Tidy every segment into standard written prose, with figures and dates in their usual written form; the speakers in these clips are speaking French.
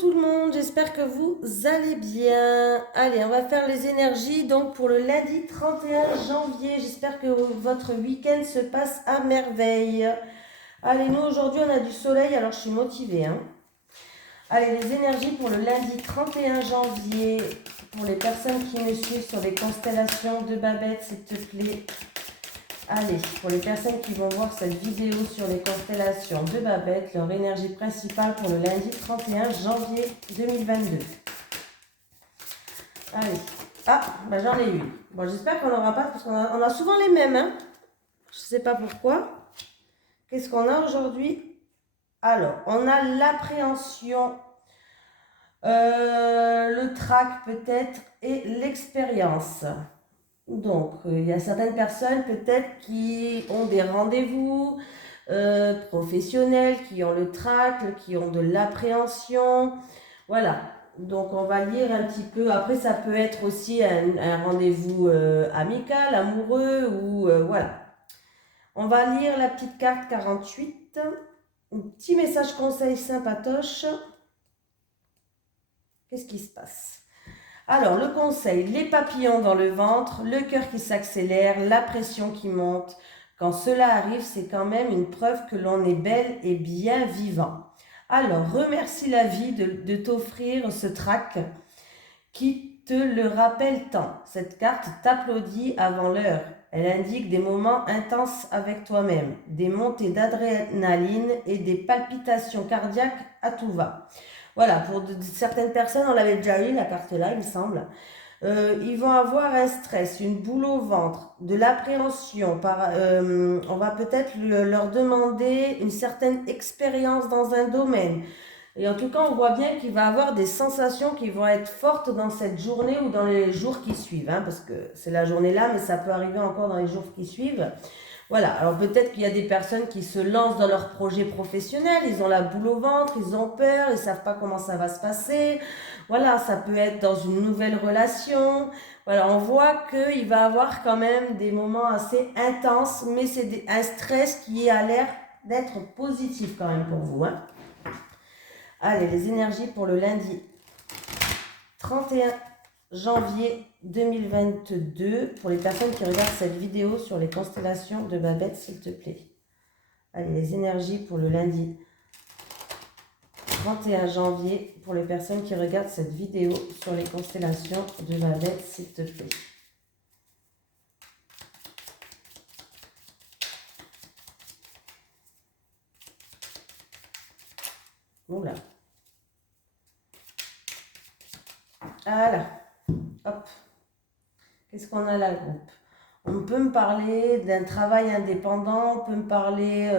tout le monde, j'espère que vous allez bien. Allez, on va faire les énergies donc pour le lundi 31 janvier. J'espère que votre week-end se passe à merveille. Allez, nous aujourd'hui on a du soleil, alors je suis motivée. Allez, les énergies pour le lundi 31 janvier. Pour les personnes qui me suivent sur les constellations de Babette, s'il te plaît. Allez, pour les personnes qui vont voir cette vidéo sur les constellations de Babette, leur énergie principale pour le lundi 31 janvier 2022. Allez. Ah, bah j'en ai une. Bon, j'espère qu'on n'aura pas, parce qu'on a souvent les mêmes, hein. Je ne sais pas pourquoi. Qu'est-ce qu'on a aujourd'hui? Alors, on a l'appréhension, le trac peut-être et l'expérience. Donc, il y a certaines personnes peut-être qui ont des rendez-vous professionnels, qui ont le trac, qui ont de l'appréhension. Voilà. Donc, on va lire un petit peu. Après, ça peut être aussi un rendez-vous amical, amoureux ou voilà. On va lire la petite carte 48. Un petit message conseil sympatoche. Qu'est-ce qui se passe? Alors, le conseil, les papillons dans le ventre, le cœur qui s'accélère, la pression qui monte. Quand cela arrive, c'est quand même une preuve que l'on est belle et bien vivant. Alors, remercie la vie de t'offrir ce trac qui te le rappelle tant. Cette carte t'applaudit avant l'heure. Elle indique des moments intenses avec toi-même, des montées d'adrénaline et des palpitations cardiaques à tout va. Voilà, pour certaines personnes, on l'avait déjà eu, la carte là, il me semble. Ils vont avoir un stress, une boule au ventre, de l'appréhension. On va peut-être leur demander une certaine expérience dans un domaine. Et en tout cas, on voit bien qu'il va avoir des sensations qui vont être fortes dans cette journée ou dans les jours qui suivent. Parce que c'est la journée là, mais ça peut arriver encore dans les jours qui suivent. Voilà, alors peut-être qu'il y a des personnes qui se lancent dans leur projet professionnel, ils ont la boule au ventre, ils ont peur, ils ne savent pas comment ça va se passer. Voilà, ça peut être dans une nouvelle relation. Voilà, on voit qu'il va avoir quand même des moments assez intenses, mais c'est un stress qui a l'air d'être positif quand même pour vous. Allez, les énergies pour le lundi 31 janvier 2022, pour les personnes qui regardent cette vidéo sur les constellations de Babette, s'il te plaît. Allez, les énergies pour le lundi 31 janvier, pour les personnes qui regardent cette vidéo sur les constellations de Babette, s'il te plaît. Oula. Voilà. Hop. Qu'est-ce qu'on a là, groupe? On peut me parler d'un travail indépendant, on peut me parler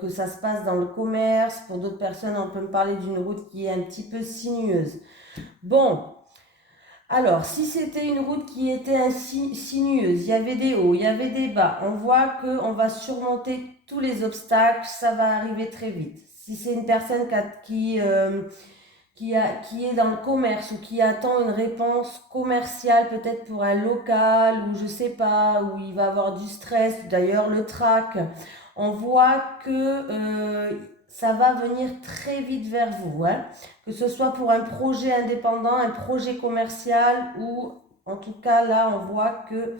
que ça se passe dans le commerce. Pour d'autres personnes, on peut me parler d'une route qui est un petit peu sinueuse. Bon, alors, si c'était une route qui était sinueuse, il y avait des hauts, il y avait des bas, on voit qu'on va surmonter tous les obstacles, ça va arriver très vite. Si c'est une personne qui est dans le commerce ou qui attend une réponse commerciale, peut-être pour un local ou je sais pas, où il va avoir du stress, d'ailleurs le trac, on voit que ça va venir très vite vers vous, que ce soit pour un projet indépendant, un projet commercial ou en tout cas là on voit que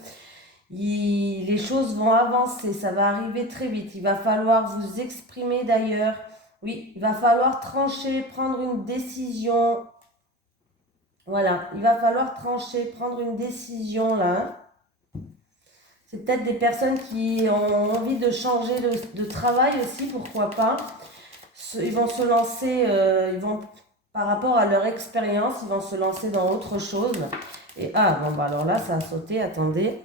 les choses vont avancer, ça va arriver très vite, il va falloir vous exprimer d'ailleurs. Oui, il va falloir trancher, prendre une décision. Voilà, il va falloir trancher, prendre une décision là. C'est peut-être des personnes qui ont envie de changer de travail aussi, pourquoi pas. Ils vont se lancer, par rapport à leur expérience, ils vont se lancer dans autre chose. Et bon, bah alors là, ça a sauté, attendez.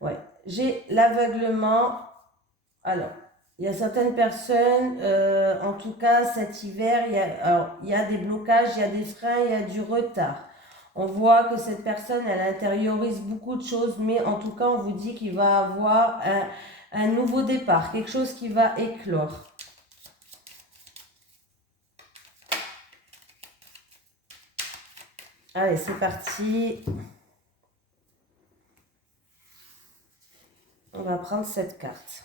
Ouais, j'ai l'aveuglement. Alors, il y a certaines personnes, en tout cas cet hiver, il y a des blocages, il y a des freins, il y a du retard. On voit que cette personne, elle intériorise beaucoup de choses, mais en tout cas, on vous dit qu'il va avoir un nouveau départ, quelque chose qui va éclore. Allez, c'est parti. On va prendre cette carte.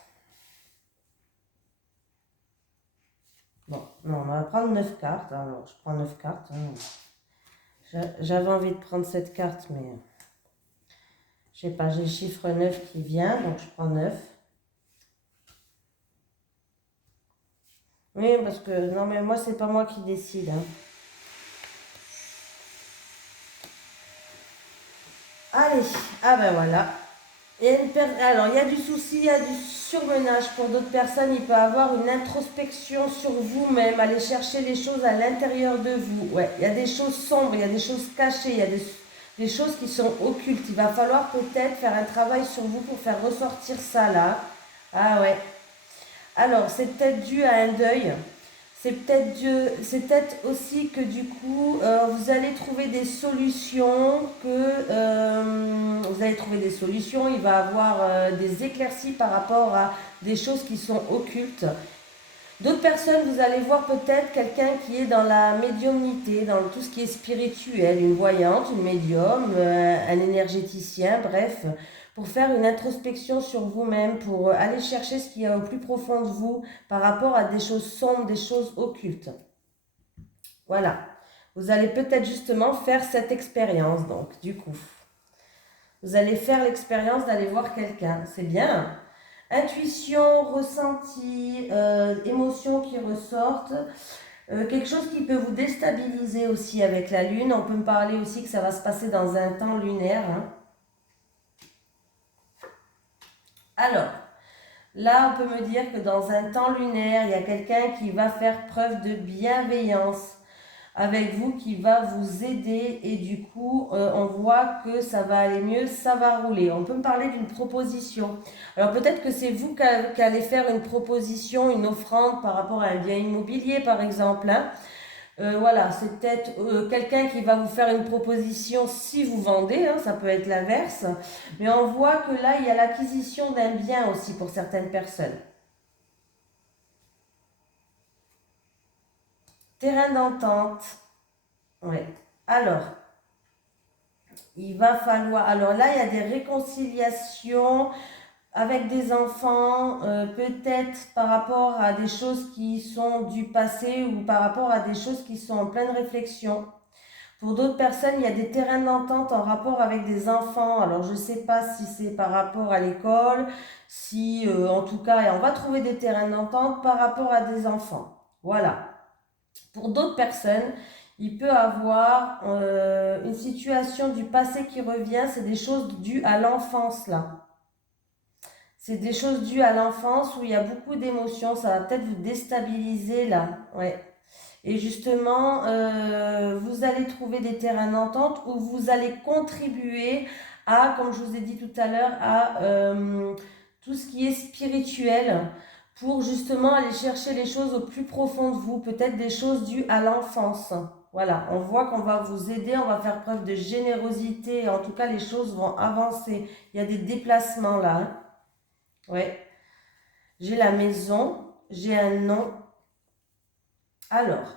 Bon, Non, on va prendre 9 cartes. Alors, je prends 9 cartes. J'avais envie de prendre cette carte, mais je sais pas, j'ai le chiffre 9 qui vient, donc je prends 9. Oui, parce que, non, mais moi, c'est pas moi qui décide, hein. Allez, ah ben voilà. Alors, il y a du souci, il y a du surmenage. Pour d'autres personnes, il peut y avoir une introspection sur vous-même, aller chercher les choses à l'intérieur de vous. Ouais, il y a des choses sombres, il y a des choses cachées, il y a des choses qui sont occultes. Il va falloir peut-être faire un travail sur vous pour faire ressortir ça là. Ah ouais. Alors, c'est peut-être dû à un deuil. C'est peut-être aussi que du coup, vous allez trouver des solutions, vous allez trouver des solutions, il va y avoir des éclaircies par rapport à des choses qui sont occultes. D'autres personnes, vous allez voir peut-être quelqu'un qui est dans la médiumnité, dans tout ce qui est spirituel, une voyante, une médium, un énergéticien, bref, pour faire une introspection sur vous-même, pour aller chercher ce qu'il y a au plus profond de vous par rapport à des choses sombres, des choses occultes. Voilà. Vous allez peut-être justement faire cette expérience, donc, du coup. Vous allez faire l'expérience d'aller voir quelqu'un. C'est bien. Intuition, ressenti, émotions qui ressortent. Quelque chose qui peut vous déstabiliser aussi avec la lune. On peut me parler aussi que ça va se passer dans un temps lunaire, hein. Alors, là, on peut me dire que dans un temps lunaire, il y a quelqu'un qui va faire preuve de bienveillance avec vous, qui va vous aider et du coup, on voit que ça va aller mieux, ça va rouler. On peut me parler d'une proposition. Alors peut-être que c'est vous qui allez faire une proposition, une offrande par rapport à un bien immobilier, par exemple, hein. Voilà, c'est peut-être quelqu'un qui va vous faire une proposition si vous vendez, hein, ça peut être l'inverse. Mais on voit que là, il y a l'acquisition d'un bien aussi pour certaines personnes. Terrain d'entente. Ouais. Alors, il va falloir... Alors là, il y a des réconciliations avec des enfants, peut-être par rapport à des choses qui sont du passé ou par rapport à des choses qui sont en pleine réflexion. Pour d'autres personnes, il y a des terrains d'entente en rapport avec des enfants. Alors, je ne sais pas si c'est par rapport à l'école, si en tout cas, on va trouver des terrains d'entente par rapport à des enfants. Voilà. Pour d'autres personnes, il peut avoir une situation du passé qui revient. C'est des choses dues à l'enfance, là. C'est des choses dues à l'enfance où il y a beaucoup d'émotions. Ça va peut-être vous déstabiliser, là. Ouais. Et justement, vous allez trouver des terrains d'entente où vous allez contribuer à, comme je vous ai dit tout à l'heure, à tout ce qui est spirituel pour justement aller chercher les choses au plus profond de vous, peut-être des choses dues à l'enfance. Voilà, on voit qu'on va vous aider, on va faire preuve de générosité, en tout cas les choses vont avancer. Il y a des déplacements là, hein. Ouais, j'ai la maison, j'ai un nom. Alors,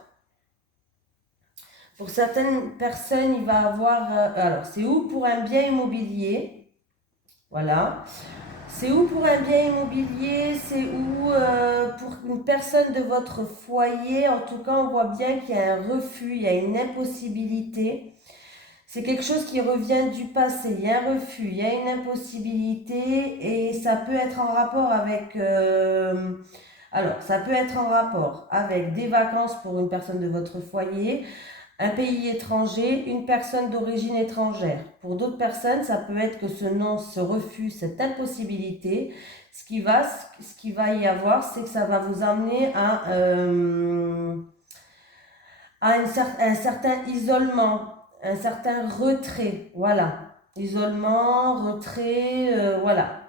pour certaines personnes, il va avoir... alors, c'est où pour un bien immobilier? Voilà. C'est où pour un bien immobilier? C'est où pour une personne de votre foyer? En tout cas, on voit bien qu'il y a un refus, il y a une impossibilité. C'est quelque chose qui revient du passé. Il y a un refus, il y a une impossibilité et ça peut être en rapport avec... alors, ça peut être en rapport avec des vacances pour une personne de votre foyer, un pays étranger, une personne d'origine étrangère. Pour d'autres personnes, ça peut être que ce non, ce refus, cette impossibilité, ce qui va y avoir, c'est que ça va vous amener à un certain isolement, un certain retrait. Voilà. Isolement, retrait, voilà.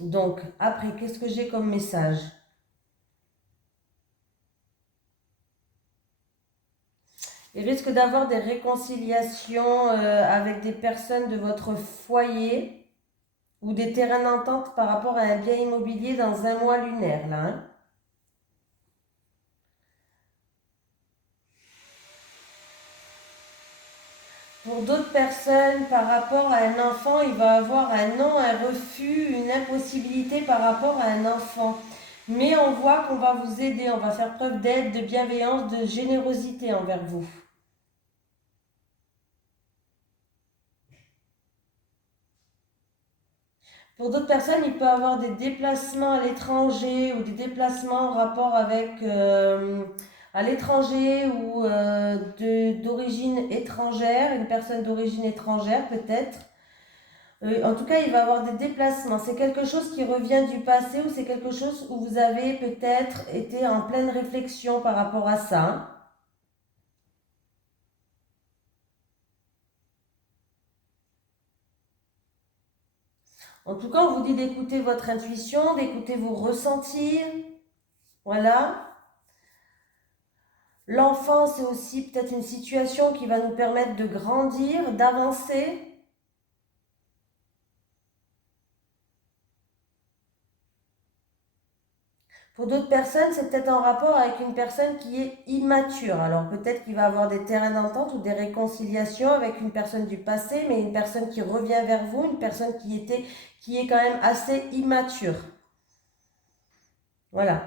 Donc, après, qu'est-ce que j'ai comme message? Il risque d'avoir des réconciliations avec des personnes de votre foyer ou des terrains d'entente par rapport à un bien immobilier dans un mois lunaire, là, hein. Pour d'autres personnes, par rapport à un enfant, il va avoir un non, un refus, une impossibilité par rapport à un enfant. Mais on voit qu'on va vous aider, on va faire preuve d'aide, de bienveillance, de générosité envers vous. Pour d'autres personnes, il peut y avoir des déplacements à l'étranger ou des déplacements en rapport avec à l'étranger ou d'origine étrangère, une personne d'origine étrangère peut-être. En tout cas, il va y avoir des déplacements. C'est quelque chose qui revient du passé ou c'est quelque chose où vous avez peut-être été en pleine réflexion par rapport à ça, hein. En tout cas, on vous dit d'écouter votre intuition, d'écouter vos ressentis. Voilà. L'enfant, c'est aussi peut-être une situation qui va nous permettre de grandir, d'avancer. Pour d'autres personnes, c'est peut-être en rapport avec une personne qui est immature. Alors peut-être qu'il va avoir des terrains d'entente ou des réconciliations avec une personne du passé, mais une personne qui revient vers vous, une personne qui est quand même assez immature. Voilà.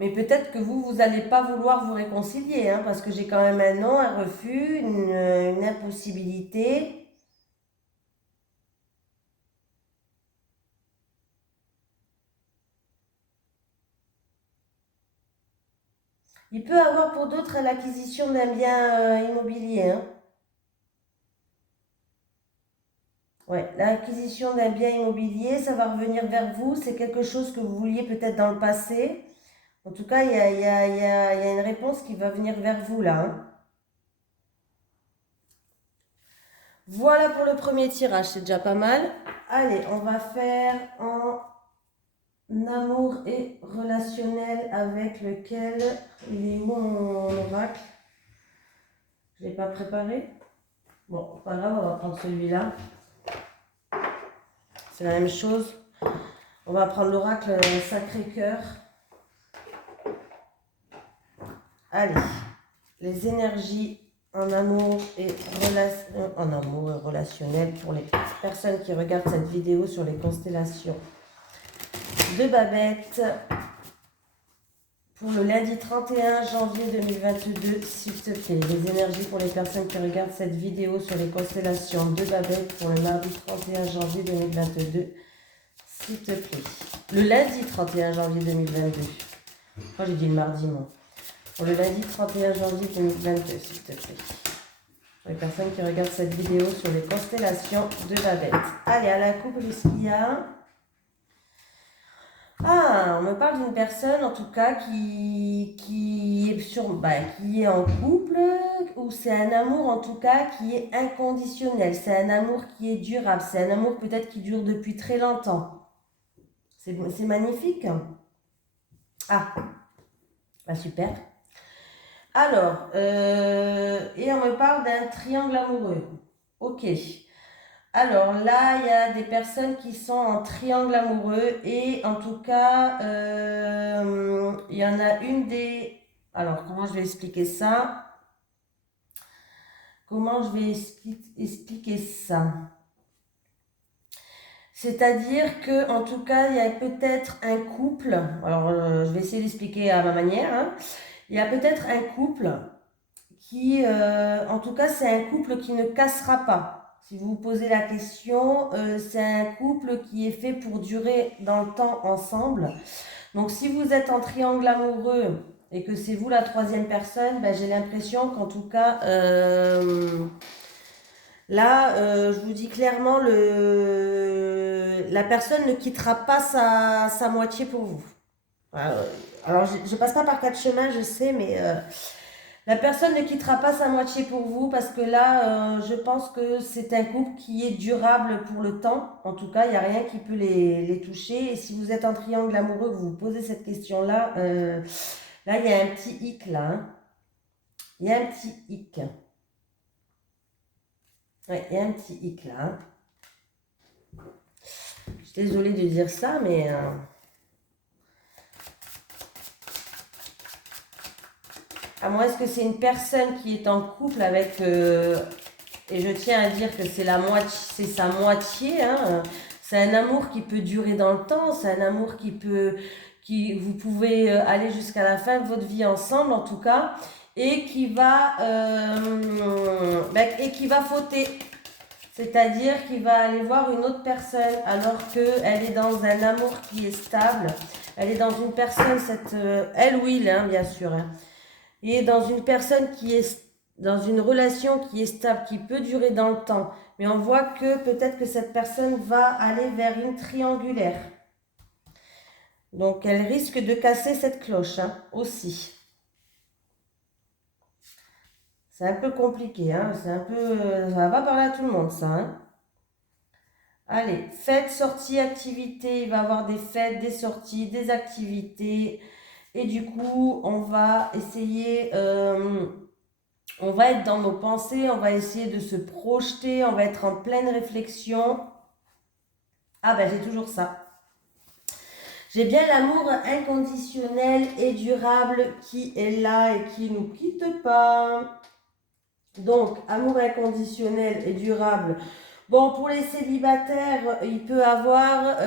Mais peut-être que vous n'allez pas vouloir vous réconcilier, hein, parce que j'ai quand même un non, un refus, une impossibilité. Il peut avoir pour d'autres l'acquisition d'un bien immobilier, hein. Ouais, l'acquisition d'un bien immobilier, ça va revenir vers vous. C'est quelque chose que vous vouliez peut-être dans le passé. En tout cas, il y a une réponse qui va venir vers vous là, hein. Voilà pour le premier tirage, c'est déjà pas mal. Allez, on va faire en amour et relationnel avec lequel... Il est où mon oracle? Je ne l'ai pas préparé. Bon, pas grave, on va prendre celui-là. C'est la même chose. On va prendre l'oracle Sacré-Cœur. Allez, les énergies en amour et relationnel pour les personnes qui regardent cette vidéo sur les constellations de Babette pour le lundi 31 janvier 2022, s'il te plaît. Les énergies pour les personnes qui regardent cette vidéo sur les constellations de Babette pour le mardi 31 janvier 2022, s'il te plaît. Le lundi 31 janvier 2022. Moi j'ai dit le mardi, moi. Pour le lundi 31 janvier 2022, s'il te plaît. Pour les personnes qui regardent cette vidéo sur les constellations de Babette. Allez, à la coupe, qu'est-ce qu'il y a? Ah, on me parle d'une personne, en tout cas, qui est en couple, ou c'est un amour, en tout cas, qui est inconditionnel. C'est un amour qui est durable. C'est un amour peut-être qui dure depuis très longtemps. C'est magnifique. Ah, bah super. Alors, et on me parle d'un triangle amoureux. Ok. Alors là, il y a des personnes qui sont en triangle amoureux et en tout cas, il y en a une des... Alors, comment je vais expliquer ça? Comment je vais expliquer ça? C'est-à-dire que, en tout cas, il y a peut-être un couple. Alors, je vais essayer d'expliquer à ma manière, hein. Il y a peut-être un couple qui, en tout cas, c'est un couple qui ne cassera pas. Si vous vous posez la question, c'est un couple qui est fait pour durer dans le temps ensemble. Donc, si vous êtes en triangle amoureux et que c'est vous la troisième personne, ben, j'ai l'impression qu'en tout cas, là, je vous dis clairement, la personne ne quittera pas sa moitié pour vous. Alors, je ne passe pas par quatre chemins, je sais, mais la personne ne quittera pas sa moitié pour vous parce que là, je pense que c'est un couple qui est durable pour le temps. En tout cas, il n'y a rien qui peut les toucher. Et si vous êtes en triangle amoureux, vous vous posez cette question-là, là, il y a un petit hic là, hein. Il y a un petit hic. Ouais, il y a un petit hic là, hein. Je suis désolée de dire ça, mais... à moins que c'est une personne qui est en couple avec... et je tiens à dire que c'est sa moitié, hein, c'est un amour qui peut durer dans le temps, c'est un amour vous pouvez aller jusqu'à la fin de votre vie ensemble en tout cas, et et qui va fauter. C'est-à-dire qu'il va aller voir une autre personne alors qu'elle est dans un amour qui est stable. Elle est dans une personne, elle ou il, hein, bien sûr. Hein. Il est dans une personne qui est dans une relation qui est stable, qui peut durer dans le temps. Mais on voit que peut-être que cette personne va aller vers une triangulaire. Donc elle risque de casser cette cloche hein, aussi. C'est un peu compliqué, hein. Ça va pas parler à tout le monde, ça. Hein. Allez, fête, sortie, activité. Il va y avoir des fêtes, des sorties, des activités. Et du coup, on va essayer, on va être dans nos pensées, on va essayer de se projeter, on va être en pleine réflexion. Ah ben, j'ai toujours ça. J'ai bien l'amour inconditionnel et durable qui est là et qui ne nous quitte pas. Donc, amour inconditionnel et durable. Bon, pour les célibataires, il peut avoir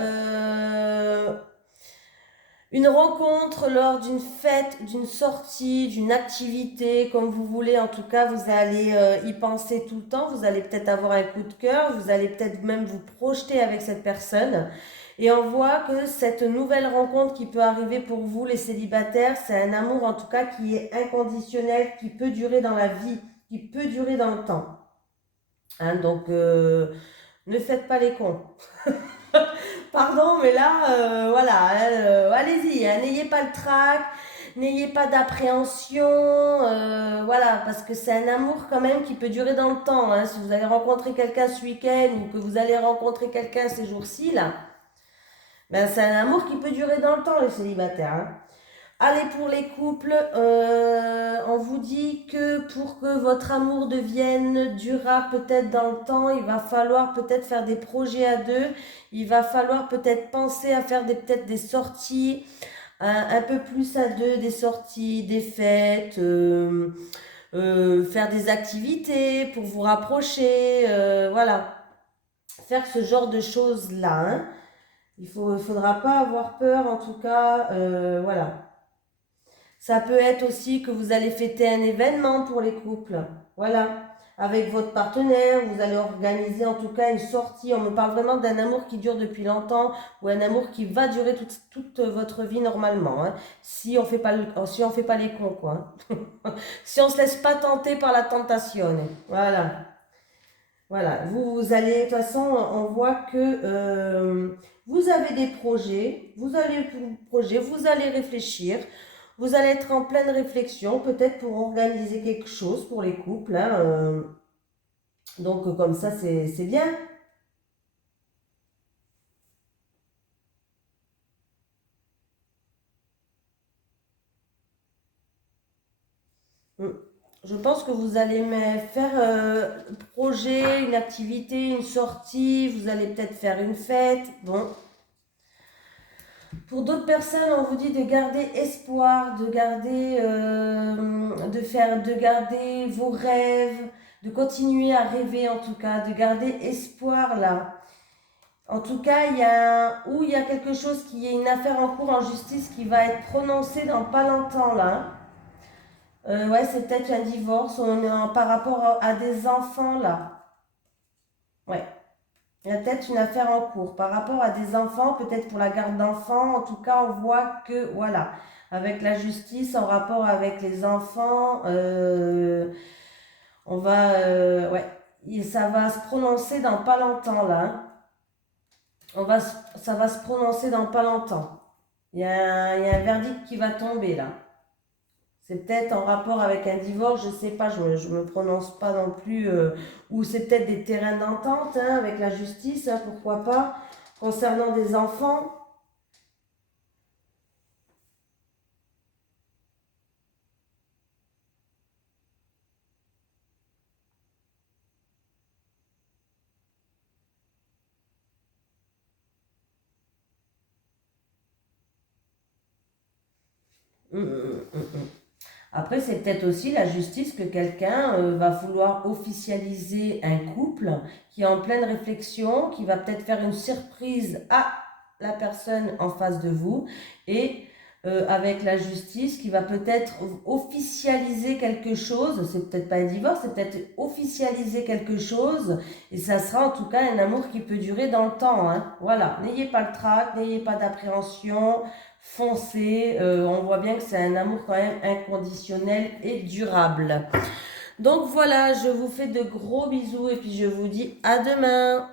une rencontre lors d'une fête, d'une sortie, d'une activité, comme vous voulez. En tout cas, vous allez y penser tout le temps. Vous allez peut-être avoir un coup de cœur. Vous allez peut-être même vous projeter avec cette personne. Et on voit que cette nouvelle rencontre qui peut arriver pour vous, les célibataires, c'est un amour en tout cas qui est inconditionnel, qui peut durer dans la vie, qui peut durer dans le temps. Hein, donc, ne faites pas les cons. Pardon, mais là, voilà, allez-y, hein, n'ayez pas le trac, n'ayez pas d'appréhension, voilà, parce que c'est un amour quand même qui peut durer dans le temps. Hein. Si vous allez rencontrer quelqu'un ce week-end ou que vous allez rencontrer quelqu'un ces jours-ci, là, ben, c'est un amour qui peut durer dans le temps, les célibataires. Hein. Allez, pour les couples, on vous dit que pour que votre amour devienne durable peut-être dans le temps, il va falloir peut-être faire des projets à deux, il va falloir peut-être penser à faire peut-être des sorties un peu plus à deux, des sorties, des fêtes, faire des activités pour vous rapprocher, voilà, faire ce genre de choses-là. Hein. Il faudra pas avoir peur, en tout cas, voilà. Ça peut être aussi que vous allez fêter un événement pour les couples. Voilà. Avec votre partenaire, vous allez organiser en tout cas une sortie. On me parle vraiment d'un amour qui dure depuis longtemps ou un amour qui va durer toute votre vie normalement. Hein. Si on fait pas si on fait pas les cons, quoi. Si on se laisse pas tenter par la tentation. Voilà. Voilà. Vous allez, de toute façon, on voit que vous avez des projets, vous allez réfléchir. Vous allez être en pleine réflexion, peut-être pour organiser quelque chose pour les couples. Hein, donc comme ça, c'est bien. Mm. Je pense que vous allez faire un projet, une activité, une sortie. Vous allez peut-être faire une fête. Bon. Pour d'autres personnes, on vous dit de garder espoir, de garder vos rêves, de continuer à rêver en tout cas, de garder espoir là. En tout cas, il y a quelque chose qui est une affaire en cours en justice qui va être prononcée dans pas longtemps là. Ouais, c'est peut-être un divorce par rapport à des enfants là. Ouais, il y a peut-être une affaire en cours par rapport à des enfants, peut-être pour la garde d'enfants. En tout cas, on voit que voilà, avec la justice en rapport avec les enfants, ouais, ça va se prononcer dans pas longtemps là. Hein. Ça va se prononcer dans pas longtemps. Il y a un verdict qui va tomber là. C'est peut-être en rapport avec un divorce, je ne sais pas, je me prononce pas non plus. Ou c'est peut-être des terrains d'entente hein, avec la justice, hein, pourquoi pas. Concernant des enfants. Hum, hum, hum, hum. Après, c'est peut-être aussi la justice que quelqu'un va vouloir officialiser un couple qui est en pleine réflexion, qui va peut-être faire une surprise à la personne en face de vous et avec la justice qui va peut-être officialiser quelque chose. C'est peut-être pas un divorce, c'est peut-être officialiser quelque chose et ça sera en tout cas un amour qui peut durer dans le temps, hein. Voilà, n'ayez pas le trac, n'ayez pas d'appréhension. Foncez, on voit bien que c'est un amour quand même inconditionnel et durable. Donc voilà, je vous fais de gros bisous et puis je vous dis à demain.